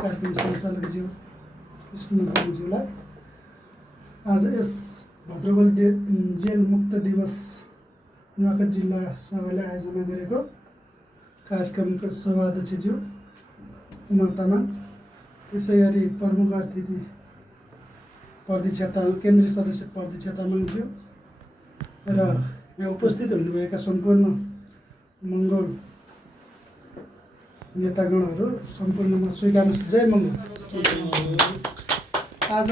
कार्यक्रम सञ्चालकज्यू कृष्ण गुरुङज्यूलाई आज यस भद्रगोल जेल मुक्त दिवस नुवाकोट जिल्ला सभाले आयोजना गरेको कार्यक्रमको सभाध्यक्षज्यू उमा तामाङ, यसै गरी प्रमुख अतिथि प्रदीक्षा तामाङ, केन्द्रीय सदस्य प्रदीक्षा तामाङज्यू र यहाँ उपस्थित हुनुभएका सम्पूर्ण मङ्गोल नेतागणहरू सम्पूर्णमा स्वीकार्नुहोस्। जय मङ्गोल। आज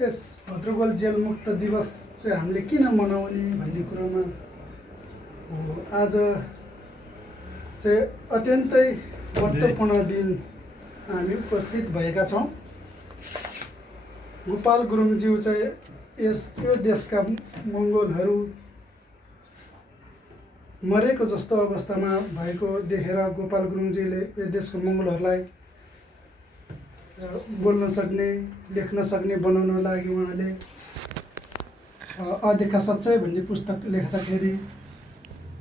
यस भद्रगोल जेल मुक्त दिवस चाहिँ हामीले किन मनाउने भन्ने कुरोमा आज चाहिँ अत्यन्तै महत्त्वपूर्ण दिन हामी उपस्थित भएका छौँ। गोपाल गुरुङज्यू चाहिँ यो देशका मङ्गोलहरू मरेको जस्तो अवस्थामा भएको देखेर गोपाल गुरुङजीले यो देशको मङ्गोलहरूलाई बोल्न सक्ने, लेख्न सक्ने बनाउन लागि उहाँले अदेखा सच्चाइ भन्ने पुस्तक लेख्दाखेरि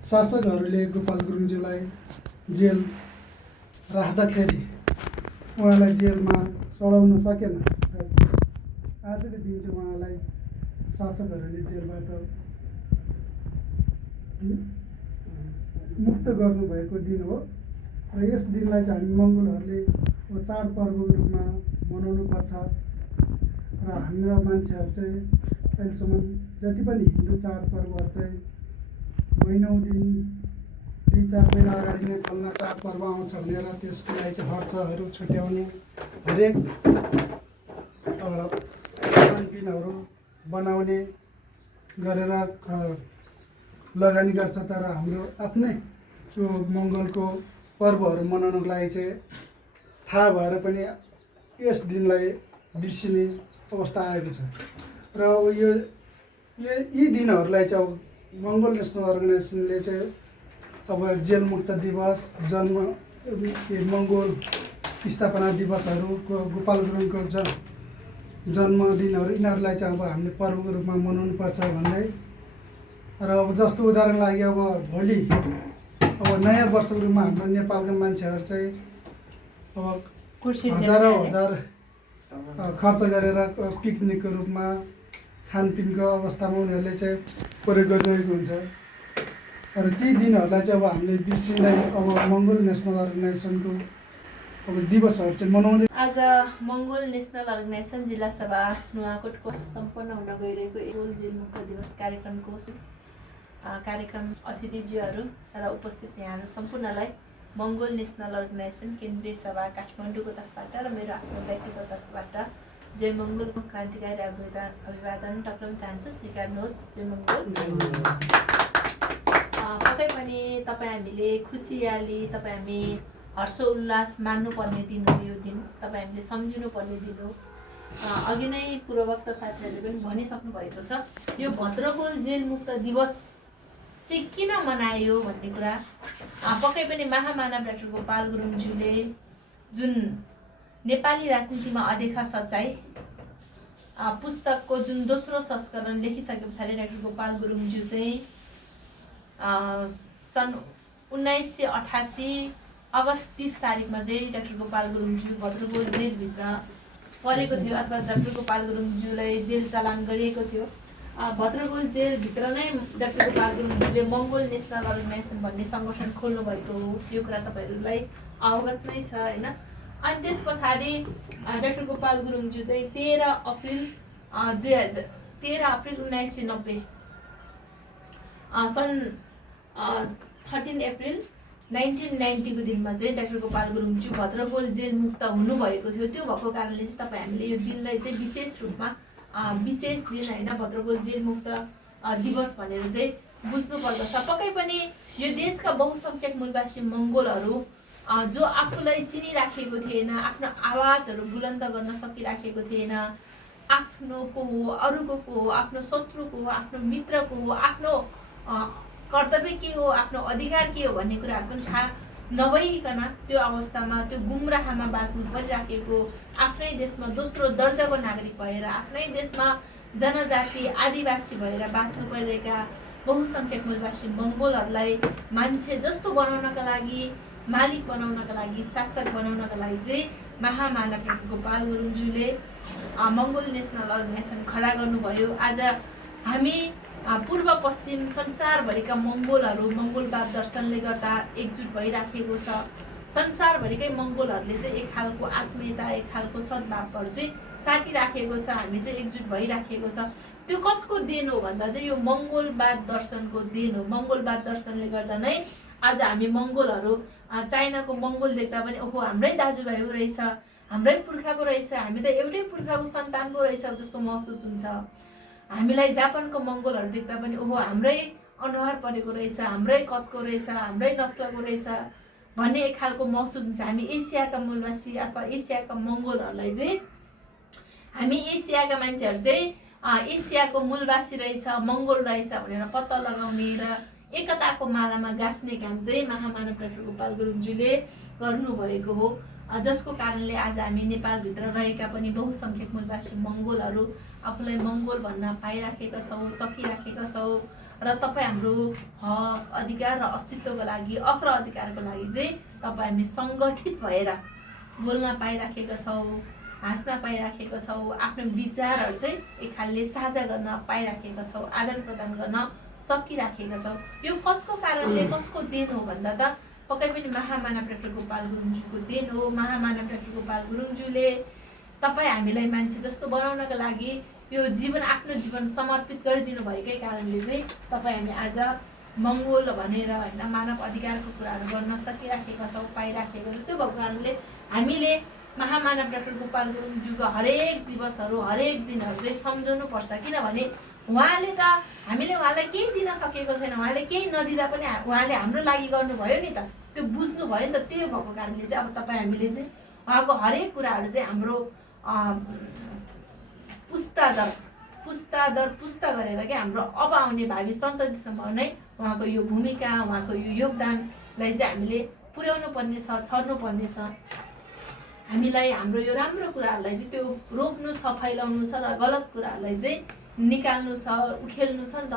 शासकहरूले गोपाल गुरुङज्यूलाई जेल राख्दाखेरि उहाँलाई जेलमा सडाउन सकेन। आजको दिन चाहिँ उहाँलाई शासकहरूले जेलबाट मुक्त गर्नुभएको दिन हो र यस दिनलाई चाहिँ हामी मङ्गोलहरूले चाडपर्वको रूपमा मनाउनुपर्छ र हाम्रा मान्छेहरू चाहिँ अहिलेसम्म जति पनि हिन्दू चाडपर्वहरू चाहिँ महिनौँ दिन 2-4 महिना अगाडि नै फल्ना चाडपर्व आउँछ भनेर त्यसको लागि चाहिँ खर्चहरू छुट्याउने, हरेक खानपिनहरू बनाउने गरेर लगानी गर्छ। तर हाम्रो आफ्नै त्यो मङ्गोलको पर्वहरू मनाउनको लागि चाहिँ थाहा भएर पनि यस दिनलाई बिर्सिने अवस्था आएको छ र यी दिनहरूलाई चाहिँ अब मङ्गोल नेसनल अर्गनाइजेसनले चाहिँ अब जेल मुक्त दिवस, मङ्गोल स्थापना दिवसहरूको, गोपाल गुरुङको जन्मदिनहरू यिनीहरूलाई चाहिँ अब हामीले पर्वको रूपमा मनाउनुपर्छ भन्दै र अब जस्तो उदाहरण लागि अब भोलि अब नयाँ वर्षको रूपमा हाम्रो नेपालका मान्छेहरू चाहिँ अब हजार खर्च गरेर पिकनिकको रूपमा खानपिनको अवस्थामा उनीहरूले चाहिँ प्रयोग गरिरहेको हुन्छ र ती दिनहरूलाई चाहिँ अब हामीले बिर्सिँदै अब मङ्गोल नेसनल अर्गनाइजेसनको अब दिवसहरू चाहिँ मनाउँदै आज मङ्गोल नेसनल अर्गनाइजेसन जिल्ला सभा नुवाकोटको सम्पन्न हुन गइरहेको गोल जेल मुक्त दिवस कार्यक्रम अतिथिज्यूहरू र उपस्थित यहाँहरू सम्पूर्णलाई मङ्गोल नेसनल अर्गनाइजेसन केन्द्रीय सभा काठमाडौँको तर्फबाट र मेरो आफ्नो व्यक्तिगत तर्फबाट जय मङ्गोल क्रान्तिकारी अभिवादन टक्राउन चाहन्छु। स्वीकार्नुहोस्। जय मङ्गोल। पक्कै पनि तपाईँ हामीले खुसियाली, तपाईँ हामी हर्ष उल्लास मान्नुपर्ने दिन हो। यो दिन तपाईँ हामीले सम्झिनुपर्ने दिन हो। अघि नै पूर्ववक्ता साथीहरूले पनि भनिसक्नु भएको छ। यो भद्रगोल जेल मुक्त दिवस चाहिँ किन मनायो भन्ने कुरा पक्कै पनि महामानव डाक्टर गोपाल गुरुङज्यूले जुन नेपाली राजनीतिमा अदेखा सच्चाइ पुस्तकको जुन दोस्रो संस्करण लेखिसके पछाडि डाक्टर गोपाल गुरुङज्यू चाहिँ सन् 1988 अगस्त 30 तारिकमा चाहिँ डाक्टर गोपाल गुरुङज्यू भद्रगोल जेलभित्र परेको थियो अथवा डाक्टर गोपाल गुरुङज्यूलाई जेल चलान गरिएको थियो। भद्रगोल जेलभित्र नै डाक्टर गोपाल गुरुङज्यूले मङ्गोल नेसनल अर्गनाइजेसन भन्ने सङ्गठन खोल्नु भएको हो। यो कुरा तपाईँहरूलाई अवगत नै छ होइन। अनि त्यस पछाडि डाक्टर गोपाल गुरुङज्यू चाहिँ 13 अप्रिल 1990 सन् 13 अप्रिल 1990 को दिनमा चाहिँ डाक्टर गोपाल गुरुङज्यू भद्रगोल जेल मुक्त हुनुभएको थियो। त्यो भएको कारणले चाहिँ तपाईँ हामीले यो दिनलाई चाहिँ विशेष रूपमा विशेष दिन होइन भद्रगोल जेल मुक्त दिवस भनेर चाहिँ बुझ्नुपर्दछ। पक्कै पनि यो देशका बहुसङ्ख्यक मूलवासी मङ्गोलहरू जो आफूलाई चिनिराखेको थिएन, आफ्नो आवाजहरू बुलन्द गर्न सकिराखेको थिएन, आफ्नो को हो, अरूको को हो, आफ्नो शत्रुको हो, आफ्नो मित्रको हो, आफ्नो कर्तव्य के हो, आफ्नो अधिकार के हो भन्ने कुराहरू पनि थाहा नभइकन त्यो अवस्थामा त्यो गुमराहमा बाँच्नु परिराखेको, आफ्नै देशमा दोस्रो दर्जाको नागरिक भएर, आफ्नै देशमा जनजाति आदिवासी भएर बाँच्नु परिरहेका बहुसङ्ख्यक मूलवासी मङ्गोलहरूलाई मान्छे जस्तो बनाउनका लागि मालिक बनाउनका लागि, शासक बनाउनका लागि चाहिँ महामानव डाक्टर गोपाल गुरुङज्यूले मङ्गोल नेसनल अर्गनाइजेसन खडा गर्नुभयो। आज हामी पूर्व पश्चिम संसारभरिका मङ्गोलहरू मङ्गोलवाद दर्शनले गर्दा एकजुट भइराखेको छ। संसारभरिकै मङ्गोलहरूले चाहिँ एक खालको आत्मीयता, एक खालको सद्भावहरू चाहिँ साटिराखेको छ। हामी चाहिँ एकजुट भइराखेको छ। त्यो कसको देन हो भन्दा चाहिँ यो मङ्गोलवाद दर्शनको देन हो। मङ्गोलवाद दर्शनले गर्दा नै आज हामी मङ्गोलहरू चाइनाको मङ्गोल देख्दा पनि ओहो हाम्रै दाजुभाइ पो रहेछ, हाम्रै पुर्खा पो रहेछ, हामी त एउटै पुर्खाको सन्तान पो रहेछ जस्तो महसुस हुन्छ। हामीलाई जापानको मङ्गोलहरू देख्दा पनि ओहो हाम्रै अनुहार परेको रहेछ, हाम्रै कदको रहेछ, हाम्रै नस्लको रहेछ भन्ने एक खालको महसुस हुन्छ। हामी एसियाका मूलवासी अथवा एसियाका मङ्गोलहरूलाई चाहिँ हामी एसियाका मान्छेहरू चाहिँ एसियाको मूलवासी रहेछ, मङ्गोल रहेछ भनेर पत्ता लगाउने र एकताको मालामा गाँस्ने काम चाहिँ महामानव डाक्टर गोपाल गुरुङज्यूले गर्नुभएको हो। जसको कारणले आज हामी नेपालभित्र रहेका पनि बहुसङ्ख्यक मूलवासी मङ्गोलहरू आफूलाई मङ्गोल भन्न पाइराखेका छौँ, सकिराखेका छौँ र तपाईँ हाम्रो हक, अधिकार र अस्तित्वको लागि, हक र अधिकारको लागि चाहिँ तपाईँ हामी सङ्गठित भएर बोल्न पाइराखेका छौँ, हाँस्न पाइराखेका छौँ, आफ्नो विचारहरू चाहिँ एक खालले साझा गर्न पाइराखेका छौँ, आदान प्रदान गर्न सकिराखेका छौँ। यो कसको कारणले, कसको देन हो भन्दा त पक्कै पनि महामानव डाक्टर गोपाल गुरुङज्यूको देन हो। महामानव डाक्टर गोपाल गुरुङज्यूले तपाईँ हामीलाई मान्छे जस्तो बनाउनका लागि यो जीवन, आफ्नो जीवन समर्पित गरिदिनु भएकै कारणले चाहिँ तपाईँ हामी आज मङ्गोल भनेर होइन मानव अधिकारको कुराहरू गर्न सकिराखेका छौँ, पाइराखेका छौँ। त्यो भएको कारणले हामीले महामानव डाक्टर गोपाल गुरुङज्यूको हरेक दिवसहरू, हरेक दिनहरू चाहिँ सम्झाउनुपर्छ। किनभने उहाँले त हामीले उहाँलाई केही दिन सकेको छैन, उहाँले केही नदिँदा पनि उहाँले हाम्रो लागि गर्नुभयो नि त, त्यो बुझ्नुभयो नि त। त्यो भएको कारणले चाहिँ अब तपाईँ हामीले चाहिँ उहाँको हरेक कुराहरू चाहिँ हाम्रो पुस्ता दर पुस्ता गरेर क्या हाम्रो अब आउने भावी सन्ततिसम्म नै उहाँको यो भूमिका, उहाँको यो योगदानलाई चाहिँ हामीले पुर्याउनु पर्ने छ, छर्नु पर्ने छ। हामीलाई हाम्रो यो राम्रो कुराहरूलाई चाहिँ त्यो रोप्नु छ, फैलाउनु छ र गलत कुराहरूलाई चाहिँ निकाल्नु छ, उखेल्नु छ नि त।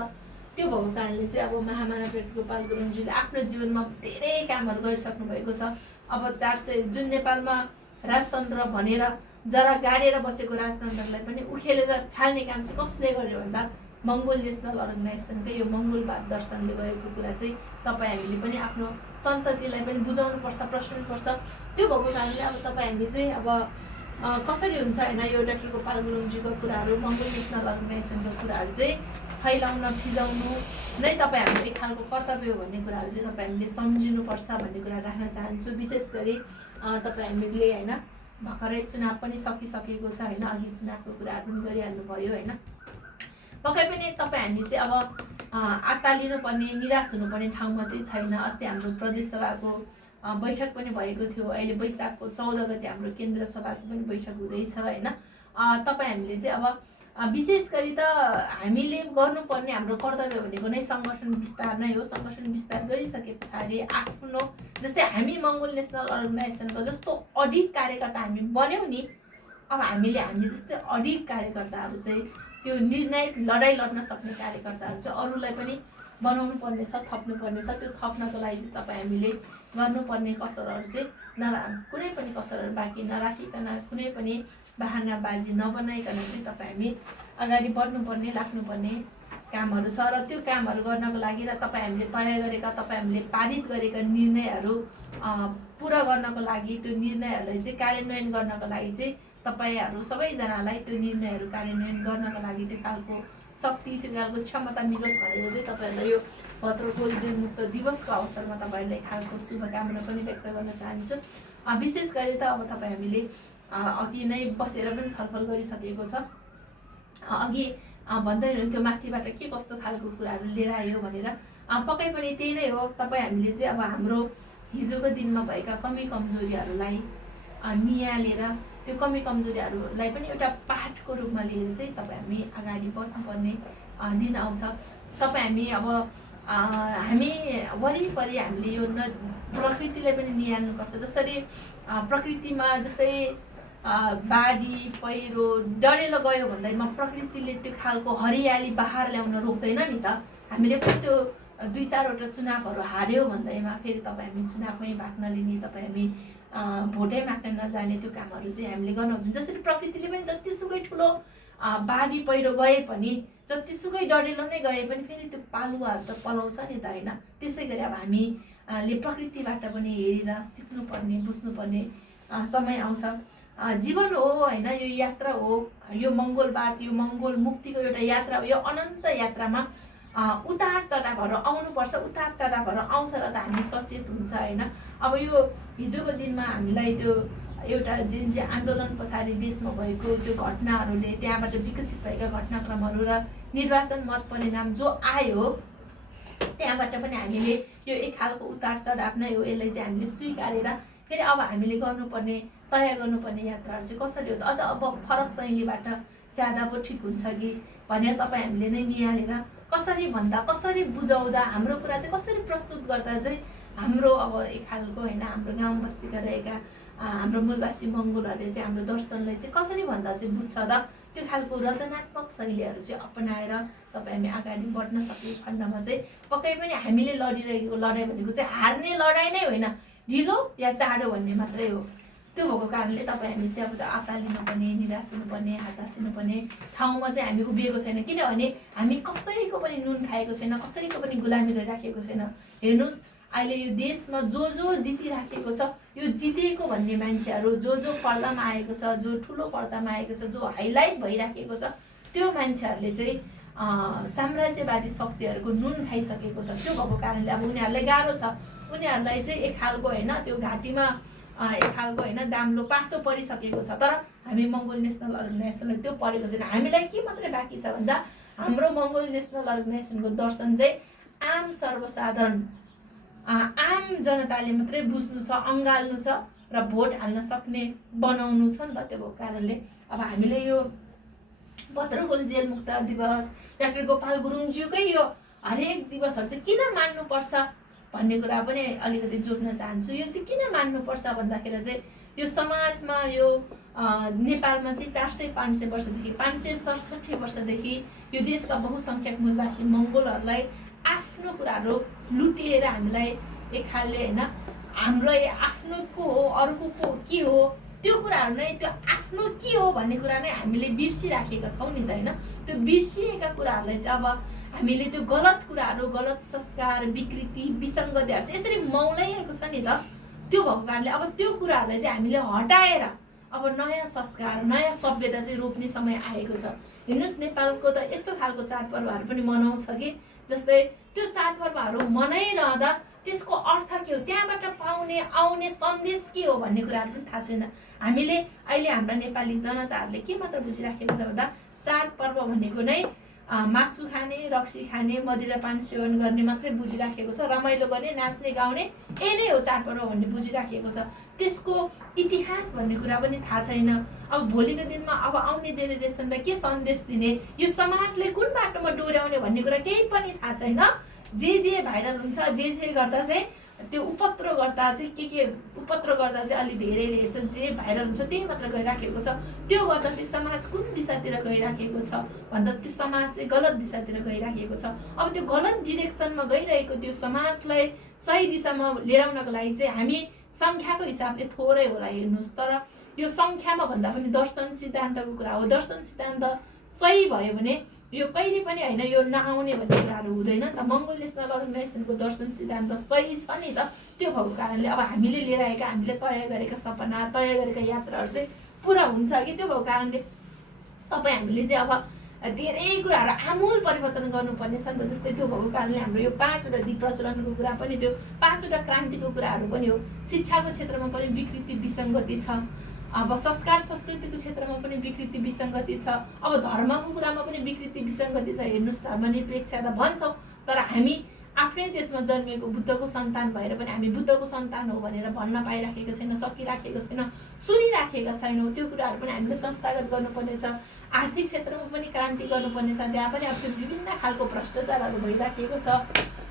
त्यो भएको कारणले चाहिँ अब महामानव डाक्टर गोपाल गुरुङज्यूले आफ्नो जीवनमा धेरै कामहरू गरिसक्नु भएको छ। अब 400 जुन नेपालमा राजतन्त्र भनेर जरा गाडेर बसेको राजतन्त्रलाई पनि उखेलेर फाल्ने काम चाहिँ कसले गर्यो भन्दा मङ्गोल नेसनल अर्गनाइजेसनकै यो मङ्गोलवाद दर्शनले गरेको कुरा चाहिँ तपाईँ हामीले पनि आफ्नो सन्ततिलाई पनि बुझाउनुपर्छ, प्रश्ननुपर्छ। त्यो भएको कारणले अब तपाईँ हामी चाहिँ अब कसरी हुन्छ होइन यो डाक्टर गोपाल गुरुङज्यूको कुराहरू, मङ्गोल नेसनल अर्गनाइजेसनको कुराहरू चाहिँ फैलाउन, फिजाउनु नै तपाईँ हाम्रो एक खालको कर्तव्य हो भन्ने कुराहरू चाहिँ तपाईँ हामीले सम्झिनुपर्छ भन्ने कुरा राख्न चाहन्छु। विशेष गरी तपाईँ हामीले होइन भर्खरै चुनाव पनि सकिसकेको छ होइन, अघि चुनावको कुराहरू पनि गरिहाल्नु भयो होइन। पक्कै पनि तपाईँ हामी चाहिँ अब अत्तालिनु पर्ने, निराश हुनुपर्ने ठाउँमा चाहिँ छैन। अस्ति हाम्रो प्रदेश सभाको बैठक पनि भएको थियो। अहिले वैशाखको 14 गते हाम्रो केन्द्र सभाको पनि बैठक हुँदैछ होइन। तपाईँ हामीले चाहिँ अब विशेष गरी त हामीले गर्नुपर्ने हाम्रो कर्तव्य भनेको नै सङ्गठन विस्तार नै हो। सङ्गठन विस्तार गरिसके पछाडि आफ्नो जस्तै हामी मङ्गोल नेसनल अर्गनाइजेसनको जस्तो अडिग कार्यकर्ता हामी बन्यौँ नि, अब हामी जस्तै अडिग कार्यकर्ताहरू चाहिँ त्यो निर्णायक लडाइँ लड्न सक्ने कार्यकर्ताहरू चाहिँ अरूलाई पनि बनाउनु पर्ने छ, थप्नु पर्ने छ। त्यो थप्नको लागि चाहिँ तपाईँ हामीले गर्नुपर्ने कसरहरू चाहिँ कुनै पनि कसरहरू बाँकी नराखिकन, कुनै पनि बहानाबाजी नबनाइकन चाहिँ तपाईँ हामी अगाडि बढ्नुपर्ने, लाग्नुपर्ने कामहरू छ। र त्यो कामहरू गर्नको लागि र तपाईँ हामीले तय गरेका, तपाईँ हामीले पारित गरेका निर्णयहरू पुरा गर्नको लागि, त्यो निर्णयहरूलाई चाहिँ कार्यान्वयन गर्नको लागि चाहिँ तपाईँहरू सबैजनालाई त्यो निर्णयहरू कार्यान्वयन गर्नको लागि त्यो खालको शक्ति, त्यो खालको क्षमता मिलोस् भनेर चाहिँ तपाईँहरूलाई यो भद्रकोल जेल मुक्त दिवसको अवसरमा तपाईँहरूलाई एक खालको शुभकामना पनि व्यक्त गर्न चाहन्छु। विशेष गरी त अब तपाईँ हामीले अघि नै बसेर पनि छलफल गरिसकेको छ। अघि भन्दै हुनुहुन्थ्यो माथिबाट के कस्तो खालको कुराहरू लिएर आयो भनेर। पक्कै पनि त्यही नै हो। तपाईँ हामीले चाहिँ अब हाम्रो हिजोको दिनमा भएका कमी कमजोरीहरूलाई नियालेर त्यो कमी कमजोरीहरूलाई पनि एउटा पाठको रूपमा लिएर चाहिँ तपाईँ हामी अगाडि बढ्नुपर्ने दिन आउँछ। तपाईँ हामी अब हामी वरिपरि हामीले यो प्रकृतिलाई पनि निहाल्नुपर्छ। जसरी प्रकृतिमा जस्तै बाढी, पहिरो, डढेलो गयो भन्दैमा प्रकृतिले त्यो खालको हरियाली बहार ल्याउन रोक्दैन नि त। हामीले पनि त्यो 2-4वटा चुनावहरू हार्यो भन्दैमा फेरि तपाईँ हामी चुनावमै भाग नलिने, तपाईँ हामी भोटै माग्न नजाने, त्यो कामहरू चाहिँ हामीले गर्न हुँदैन। जसरी प्रकृतिले पनि जतिसुकै ठुलो बाढी पहिरो गए पनि, जतिसुकै डढेलो नै गए पनि फेरि त्यो पालुवाहरू त पलाउँछ नि त होइन। त्यसै गरी अब हामीले प्रकृतिबाट पनि हेरेर सिक्नुपर्ने, बुझ्नुपर्ने समय आउँछ। जीवन हो होइन, यो यात्रा हो, यो मङ्गोलवाद, यो मङ्गोल मुक्तिको एउटा यात्रा हो। यो अनन्त यात्रामा उतार चढावहरू आउनुपर्छ, उतार चढावहरू आउँछ र त हामी सचेत हुन्छ होइन। अब यो हिजोको दिनमा हामीलाई त्यो एउटा जुन चाहिँ आन्दोलन पछाडि देशमा भएको त्यो घटनाहरूले, त्यहाँबाट विकसित भएका घटनाक्रमहरू र निर्वाचन मत परिणाम जो आयो, त्यहाँबाट पनि हामीले यो एक खालको उतार चढाव नै हो। यसलाई चाहिँ हामीले स्वीकारेर फेरि अब हामीले गर्नुपर्ने, तय गर्नुपर्ने यात्राहरू चाहिँ कसरी हो त, अझ अब फरक शैलीबाट जाँदा पो ठिक हुन्छ कि भनेर तपाईँ हामीले नै निहालेर कसरी भन्दा, कसरी बुझाउँदा, हाम्रो कुरा चाहिँ कसरी प्रस्तुत गर्दा चाहिँ हाम्रो अब एक खालको होइन, हाम्रो गाउँ बस्तीका रहेका हाम्रो मूलवासी मङ्गोलहरूले चाहिँ हाम्रो दर्शनलाई चाहिँ कसरी भन्दा चाहिँ बुझ्छ त, त्यो खालको रचनात्मक शैलीहरू चाहिँ अपनाएर तपाईँ हामी अगाडि बढ्न सक्ने खण्डमा चाहिँ पक्कै पनि हामीले लडिरहेको लडाइँ भनेको चाहिँ हार्ने लडाइँ नै होइन, ढिलो या चाँडो भन्ने मात्रै हो। त्यो भएको कारणले तपाईँ हामी चाहिँ अब अत्तालिनुपर्ने, निराश हुनुपर्ने, हतासिनुपर्ने ठाउँमा चाहिँ हामी उभिएको छैन। किनभने हामी कसैको पनि नुन खाएको छैन, कसैको पनि गुलामी गरिराखेको छैन। हेर्नुहोस् अहिले यो देशमा जो जितिराखेको छ, यो जितेको भन्ने मान्छेहरू जो पर्दामा आएको छ, जो ठुलो पर्दामा आएको छ, जो हाइलाइट भइराखेको छ, त्यो मान्छेहरूले चाहिँ साम्राज्यवादी शक्तिहरूको नुन खाइसकेको छ। त्यो भएको कारणले अब उनीहरूलाई गाह्रो छ, उनीहरूलाई चाहिँ एक खालको होइन, त्यो घाँटीमा एक खालको होइन दाम्लो पासो परिसकेको छ। तर हामी मङ्गोल नेसनल अर्गनाइजेसनलाई त्यो परेको छैन। हामीलाई के मात्रै बाँकी छ भन्दा हाम्रो मङ्गोल नेसनल अर्गनाइजेसनको दर्शन चाहिँ आम सर्वसाधारण, आम जनताले मात्रै बुझ्नु छ, अँगाल्नु छ र भोट हाल्न सक्ने बनाउनु छ नि त। त्यो भएको कारणले अब हामीले यो भद्रकोल जेल मुक्त दिवस, डाक्टर गोपाल गुरुङज्यूकै यो हरेक दिवसहरू चाहिँ किन मान्नुपर्छ भन्ने कुरा पनि अलिकति जोड्न चाहन्छु। यो चाहिँ किन मान्नुपर्छ भन्दाखेरि चाहिँ यो समाजमा यो नेपालमा चाहिँ 400-500 वर्षदेखि, 567 वर्षदेखि यो देशका बहुसङ्ख्यक मूलवासी मङ्गोलहरूलाई आफ्नो कुराहरू लुटिएर हामीलाई एक खालले होइन, हाम्रो आफ्नो को हो, अर्को को के हो, त्यो कुराहरू नै, त्यो आफ्नो के हो भन्ने कुरा नै हामीले बिर्सिराखेका छौँ नि त होइन। त्यो बिर्सिएका कुराहरूलाई चाहिँ अब हामीले त्यो गलत कुराहरू, गलत संस्कार, विकृति, विसङ्गतिहरू चाहिँ यसरी मौलाइएको छ नि त। त्यो भएको कारणले अब त्यो कुराहरूलाई चाहिँ हामीले हटाएर अब नयाँ संस्कार, नयाँ सभ्यता चाहिँ रोप्ने समय आएको छ। हेर्नुहोस् नेपालको त यस्तो खालको चाडपर्वहरू पनि मनाउँछ कि जस्तै त्यो चाडपर्वहरू मनाइरहँदा त्यसको अर्थ के हो, त्यहाँबाट पाउने आउने सन्देश के हो भन्ने कुराहरू पनि थाहा छैन। हामीले अहिले हाम्रा नेपाली जनताहरूले के मात्र बुझिराखेको छ भन्दा चाडपर्व भनेको नै मासु खाने, रक्सी खाने, मदिरा पान सेवन गर्ने मात्रै बुझिराखेको छ, रमाइलो गर्ने, नाच्ने गाउने, यही नै हो चाडपर्व भन्ने बुझिराखेको छ। त्यसको इतिहास भन्ने कुरा पनि थाहा छैन। अब भोलिको दिनमा अब आउने जेनेरेसनलाई के सन्देश दिने, यो समाजले कुन बाटोमा डोर्याउने भन्ने कुरा केही पनि थाहा छैन। जे भाइरल हुन्छ, जे गर्दा चाहिँ त्यो उपद्रो गर्दा चाहिँ के उपद्रो गर्दा चाहिँ अलि धेरैले हेर्छन्, जे भाइरल हुन्छ त्यही मात्र गइराखेको छ। त्यो गर्दा चाहिँ समाज कुन दिशातिर गइराखेको छ भन्दा त्यो समाज चाहिँ गलत दिशातिर गइराखेको छ। अब त्यो गलत डिरेक्सनमा गइरहेको त्यो समाजलाई सही दिशामा ल्याउनको लागि चाहिँ हामी सङ्ख्याको हिसाबले थोरै होला हेर्नुहोस्, तर यो सङ्ख्यामा भन्दा पनि दर्शन सिद्धान्तको कुरा हो। दर्शन सिद्धान्त सही भयो भने यो कहिले पनि होइन, यो नआउने भन्ने कुराहरू हुँदैन नि त। मङ्गोल नेसनल अर्गनाइजेसनको दर्शन सिद्धान्त सही छ नि त। त्यो भएको कारणले अब हामीले लिएर आएका, हामीले तय गरेका सपना, तय गरेका यात्राहरू चाहिँ पुरा हुन्छ कि। त्यो भएको कारणले तपाईँ हामीले चाहिँ अब धेरै कुराहरू आमूल परिवर्तन गर्नुपर्ने छ नि त। जस्तै त्यो भएको कारणले हाम्रो यो 5वटा दिप प्रचलनको कुरा पनि, त्यो 5वटा क्रान्तिको कुराहरू पनि हो। शिक्षाको क्षेत्रमा पनि विकृति विसङ्गति छ, अब संस्कार संस्कृतिको क्षेत्रमा पनि विकृति विसङ्गति छ, अब धर्मको कुरामा पनि विकृति विसङ्गति छ। हेर्नुहोस् धर्मनिरपेक्षता भन्छौँ, तर हामी आफ्नै देशमा जन्मिएको बुद्धको सन्तान भएर पनि हामी बुद्धको सन्तान हो भनेर भन्न पाइराखेको छैन, सकिराखेको छैन, सुनिराखेका छैनौँ। त्यो कुराहरू पनि हामीले संस्थागत गर्नुपर्ने छ। आर्थिक क्षेत्रमा पनि क्रान्ति गर्नुपर्ने छ, त्यहाँ पनि अब त्यो विभिन्न खालको भ्रष्टाचारहरू भइराखेको छ।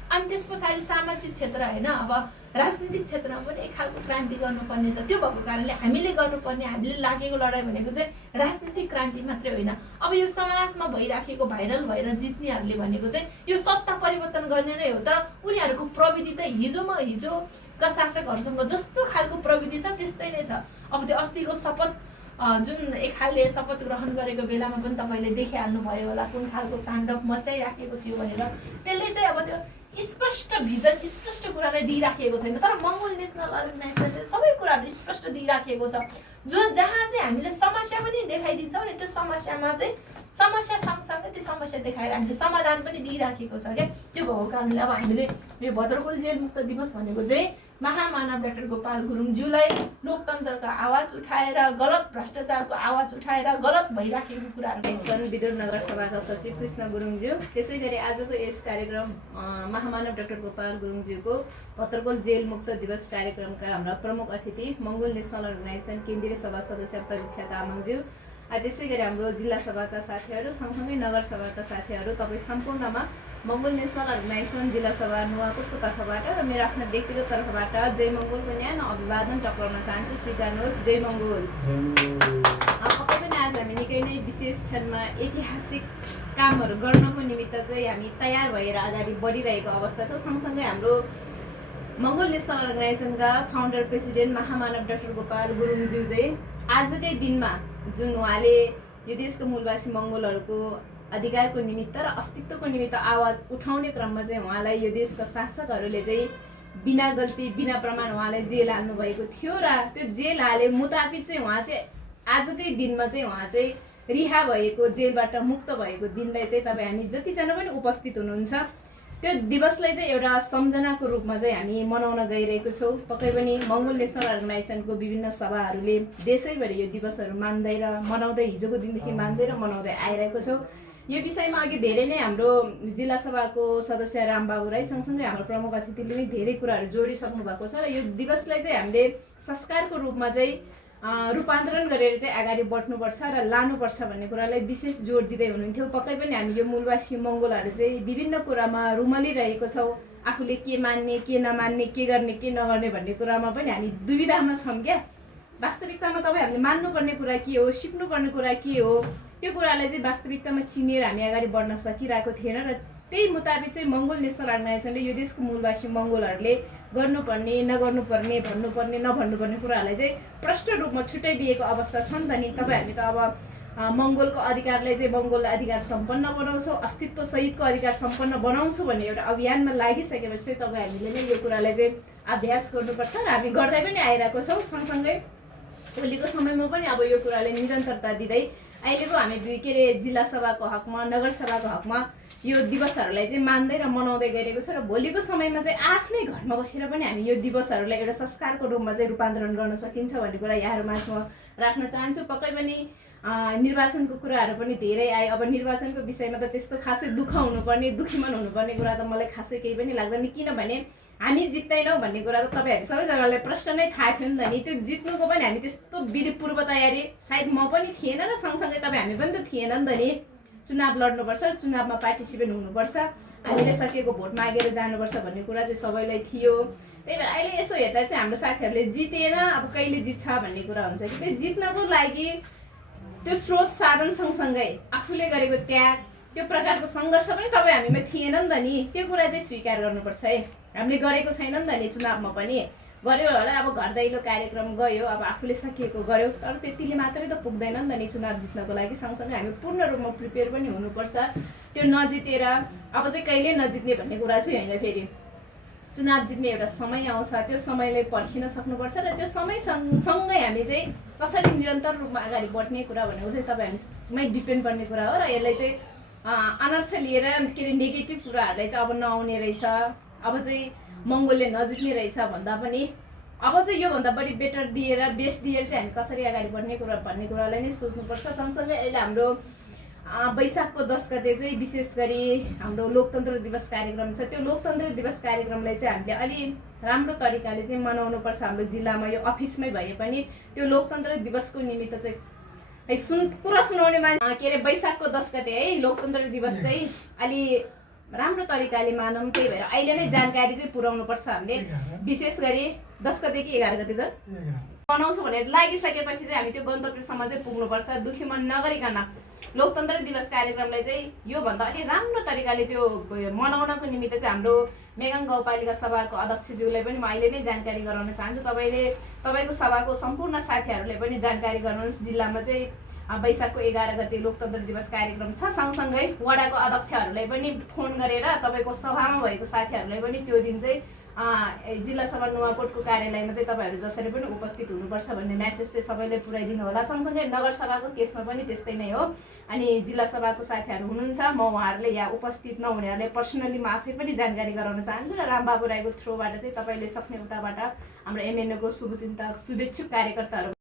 अनि त्यस पछाडि सामाजिक क्षेत्र होइन अब राजनीतिक क्षेत्रमा पनि एक खालको क्रान्ति गर्नुपर्ने छ। त्यो भएको कारणले हामीले गर्नुपर्ने, हामीले लागेको लडाइँ भनेको चाहिँ राजनीतिक क्रान्ति मात्रै होइन। अब यो समाजमा भइराखेको भाइरल भएर जित्नेहरूले भनेको चाहिँ यो सत्ता परिवर्तन गर्ने नै हो, तर उनीहरूको प्रविधि त हिजोका शासकहरूसँग जस्तो खालको प्रविधि छ त्यस्तै नै छ। अब त्यो अस्तिको शपथ जुन एक खालले शपथ ग्रहण गरेको बेलामा पनि तपाईँले देखिहाल्नु भयो होला कुन खालको ताण्डव मचाइराखेको थियो भनेर। त्यसले चाहिँ अब त्यो स्पष्ट भिजन, स्पष्ट कुरालाई दिइराखेको छैन, तर मङ्गोल नेसनल अर्गनाइजेसनले सबै कुराहरू स्पष्ट दिइराखेको छ। जहाँ चाहिँ हामीले समस्या पनि देखाइदिन्छौँ नि, त्यो समस्यामा चाहिँ समस्या सँगसँगै त्यो समस्या देखाएर हामीले समाधान पनि दिइराखेको छ क्या। त्यो भएको कारणले अब हामीले यो भद्रकोल जेल मुक्त दिवस भनेको चाहिँ महामानव डाक्टर गोपाल गुरुङज्यूलाई लोकतन्त्रको आवाज उठाएर, गलत भ्रष्टाचारको आवाज उठाएर, गलत भइराखेको कुराहरू विदुर नगरसभाका सचिव कृष्ण गुरुङज्यू, त्यसै गरी आजको यस कार्यक्रम महामानव डाक्टर गोपाल गुरुङज्यूको भद्रकोल जेल मुक्त दिवस कार्यक्रमका हाम्रा प्रमुख अतिथि मङ्गोल नेसनल अर्गनाइजेसन केन्द्रीय सभा सदस्य परीक्षा तामाङज्यू, त्यसै गरी हाम्रो जिल्ला सभाका साथीहरू, सँगसँगै नगर सभाका साथीहरू, तपाईँ सम्पूर्णमा मङ्गोल नेसनल अर्गनाइजेसन जिल्ला सभा नुवाकोटको तर्फबाट र मेरो आफ्नो व्यक्तिगत तर्फबाट जय मङ्गोलको न्यानो अभिवादन टक्राउन चाहन्छु। स्वीकार्नुहोस्, जय मङ्गोल। पक्कै पनि आज हामी निकै नै विशेष क्षणमा ऐतिहासिक कामहरू गर्नको निमित्त चाहिँ हामी तयार भएर अगाडि बढिरहेको अवस्था छ। सँगसँगै हाम्रो मङ्गोल नेसनल अर्गनाइजेसनका फाउन्डर प्रेसिडेन्ट महामानव डाक्टर गोपाल गुरुङज्यू चाहिँ आजकै दिनमा जुन उहाँले यो देशको मूलवासी मङ्गोलहरूको अधिकारको निमित्त र अस्तित्वको निमित्त आवाज उठाउने क्रममा चाहिँ उहाँलाई यो देशका शासकहरूले चाहिँ बिना गल्ती बिना प्रमाण उहाँलाई जेल हाल्नु भएको थियो र त्यो जेल हाले मुताबिक चाहिँ उहाँ चाहिँ आजकै दिनमा चाहिँ उहाँ चाहिँ रिहा भएको, जेलबाट मुक्त भएको दिनलाई चाहिँ तपाईँ हामी जतिजना पनि उपस्थित हुनुहुन्छ त्यो दिवसलाई चाहिँ एउटा सम्झनाको रूपमा चाहिँ हामी मनाउन गइरहेको छौँ। पक्कै पनि मङ्गोल नेसनल अर्गनाइजेसनको विभिन्न सभाहरूले देशैभरि यो दिवसहरू मान्दै र मनाउँदै, हिजोको दिनदेखि मान्दै र मनाउँदै आइरहेको छौँ। यो विषयमा अघि धेरै नै हाम्रो जिल्ला सभाको सदस्य रामबाबु राई सँगसँगै हाम्रो प्रमुख अतिथिले पनि धेरै कुराहरू जोडिसक्नु भएको छ र यो दिवसलाई चाहिँ हामीले संस्कारको रूपमा चाहिँ रूपान्तरण गरेर चाहिँ अगाडि बढ्नुपर्छ र लानुपर्छ भन्ने कुरालाई विशेष जोड दिँदै हुनुहुन्थ्यो। पक्कै पनि हामी यो मूलवासी मङ्गोलहरू चाहिँ विभिन्न कुरामा रुमलिरहेको छौँ। आफूले के मान्ने, के नमान्ने, के गर्ने, के नगर्ने भन्ने कुरामा पनि हामी दुविधामा छौँ क्या। वास्तविकतामा तपाईँ हामीले मान्नुपर्ने कुरा के हो, सिक्नुपर्ने कुरा के हो, त्यो कुरालाई चाहिँ वास्तविकतामा चिनेर हामी अगाडि बढ्न सकिरहेको थिएन र त्यही मुताबिक चाहिँ मङ्गोल नेसनल अर्गनाइजेसनले यो देशको मूलवासी मङ्गोलहरूले गर्नुपर्ने, नगर्नुपर्ने, भन्नुपर्ने, नभन्नुपर्ने कुराहरूलाई चाहिँ प्रष्ट रूपमा छुट्याइदिएको अवस्था छ नि त नि। तपाईँ हामी त अब मङ्गोलको अधिकारलाई चाहिँ मङ्गोललाई अधिकार सम्पन्न बनाउँछौँ, अस्तित्व सहितको अधिकार सम्पन्न बनाउँछु भन्ने एउटा अभियानमा लागिसकेपछि तपाईँ हामीले नै यो कुरालाई चाहिँ अभ्यास गर्नुपर्छ र हामी गर्दै पनि आइरहेको छौँ। सँगसँगै भोलिको समयमा पनि अब यो कुराले निरन्तरता दिँदै अहिलेको हामी के अरे जिल्ला सभाको हकमा, नगर सभाको हकमा यो दिवसहरूलाई चाहिँ मान्दै र मनाउँदै गइरहेको छ र भोलिको समयमा चाहिँ आफ्नै घरमा बसेर पनि हामी यो दिवसहरूलाई एउटा संस्कारको रूपमा चाहिँ रूपान्तरण गर्न सकिन्छ भन्ने कुरा यहाँहरूमाझ म राख्न चाहन्छु। पक्कै पनि निर्वाचनको कुराहरू पनि धेरै आयो। अब निर्वाचनको विषयमा त त्यस्तो खासै दुःख हुनुपर्ने, दुखीमन हुनुपर्ने कुरा त मलाई खासै केही पनि लाग्दैन, किनभने हामी जित्दैनौँ भन्ने कुरा त तपाईँहरू सबैजनालाई प्रश्न नै थाहा थियो नि त नि। त्यो जित्नुको पनि हामी त्यस्तो विधि पूर्व तयारी सायद म पनि थिएन र सँगसँगै तपाईँ हामी पनि त थिएन नि त नि। चुनाव लड्नुपर्छ, चुनावमा पार्टिसिपेट हुनुपर्छ, हामीले सकेको भोट मागेर जानुपर्छ भन्ने कुरा चाहिँ सबैलाई थियो। त्यही भएर अहिले यसो हेर्दा चाहिँ हाम्रो साथीहरूले जितेन, अब कहिले जित्छ भन्ने कुरा हुन्छ कि त्यो जित्नको लागि त्यो स्रोत साधन सँगसँगै आफूले गरेको त्याग, त्यो प्रकारको सङ्घर्ष पनि तपाईँ हामीमा थिएन नि त नि। त्यो कुरा चाहिँ स्वीकार गर्नुपर्छ है। हामीले गरेको छैन नि त नि, चुनावमा पनि गऱ्यो होला, अब घर दैलो कार्यक्रम गयो, अब आफूले सकिएको गऱ्यो, तर त्यतिले मात्रै त पुग्दैन नि त नि चुनाव जित्नको लागि। सँगसँगै हामी पूर्ण रूपमा प्रिपेयर पनि हुनुपर्छ। त्यो नजितेर अब चाहिँ कहिले नजित्ने भन्ने कुरा चाहिँ होइन, फेरि चुनाव जित्ने एउटा समय आउँछ, त्यो समयलाई पर्खिन सक्नुपर्छ र त्यो समय सँगै हामी चाहिँ कसरी निरन्तर रूपमा अगाडि बढ्ने कुरा भनेको चाहिँ तपाईँ हामीमै डिपेन्ड पर्ने कुरा हो र यसलाई चाहिँ अनर्थ लिएर के अरे नेगेटिभ कुराहरूलाई चाहिँ अब नआउने रहेछ, अब चाहिँ मङ्गोलले नजित्ने रहेछ भन्दा पनि अब चाहिँ योभन्दा बढी बेटर दिएर बेस्ट दिएर चाहिँ हामी कसरी अगाडि बढ्ने कुरा भन्ने कुरालाई नै सोच्नुपर्छ। सँगसँगै अहिले हाम्रो वैशाखको 10 गते चाहिँ विशेष गरी हाम्रो लोकतन्त्र दिवस कार्यक्रम छ। त्यो लोकतन्त्र दिवस कार्यक्रमलाई चाहिँ हामीले अलि राम्रो तरिकाले चाहिँ मनाउनुपर्छ। हाम्रो जिल्लामा यो अफिसमै भए पनि त्यो लोकतन्त्र दिवसको निमित्त चाहिँ कुरा सुनाउने मान्छे के अरे वैशाखको 10 गते है लोकतन्त्र दिवस चाहिँ अलि राम्रो तरिकाले मानौँ। त्यही भएर अहिले नै जानकारी चाहिँ पुर्याउनुपर्छ हामीले, 11 विशेष गरी 10 गतेदेखि 11 गते चाहिँ 11 बनाउँछु भनेर लागिसकेपछि चाहिँ हामी त्यो गन्तव्यसम्म चाहिँ पुग्नुपर्छ। दुखी मन नगरिकन लोकतन्त्र दिवस कार्यक्रमलाई चाहिँ योभन्दा अलि राम्रो तरिकाले त्यो मनाउनको निमित्त चाहिँ हाम्रो मेगाङ गाउँपालिका सभाको अध्यक्षज्यूलाई पनि म अहिले नै जानकारी गराउन चाहन्छु। तपाईँको सभाको सम्पूर्ण साथीहरूलाई पनि जानकारी गराउनुहोस्। जिल्लामा चाहिँ वैशाखको 11 गते लोकतन्त्र दिवस कार्यक्रम छ। सँगसँगै वडाको अध्यक्षहरूलाई पनि फोन गरेर तपाईँको सभामा भएको साथीहरूलाई पनि त्यो दिन चाहिँ जिल्ला सभा नुवाकोटको कार्यालयमा चाहिँ तपाईँहरू जसरी पनि उपस्थित हुनुपर्छ भन्ने म्यासेज चाहिँ सबैले पुर्याइदिनु होला। सँगसँगै नगरसभाको केसमा पनि त्यस्तै नै हो। अनि जिल्ला सभाको साथीहरू हुनुहुन्छ, म उहाँहरूले यहाँ उपस्थित नहुनेहरूलाई पर्सनली म आफै पनि जानकारी गराउन चाहन्छु र रामबाबु राईको थ्रुबाट चाहिँ तपाईँले सक्ने उताबाट हाम्रो एमएनओको शुभचिन्तक शुभेच्छुक कार्यकर्ताहरू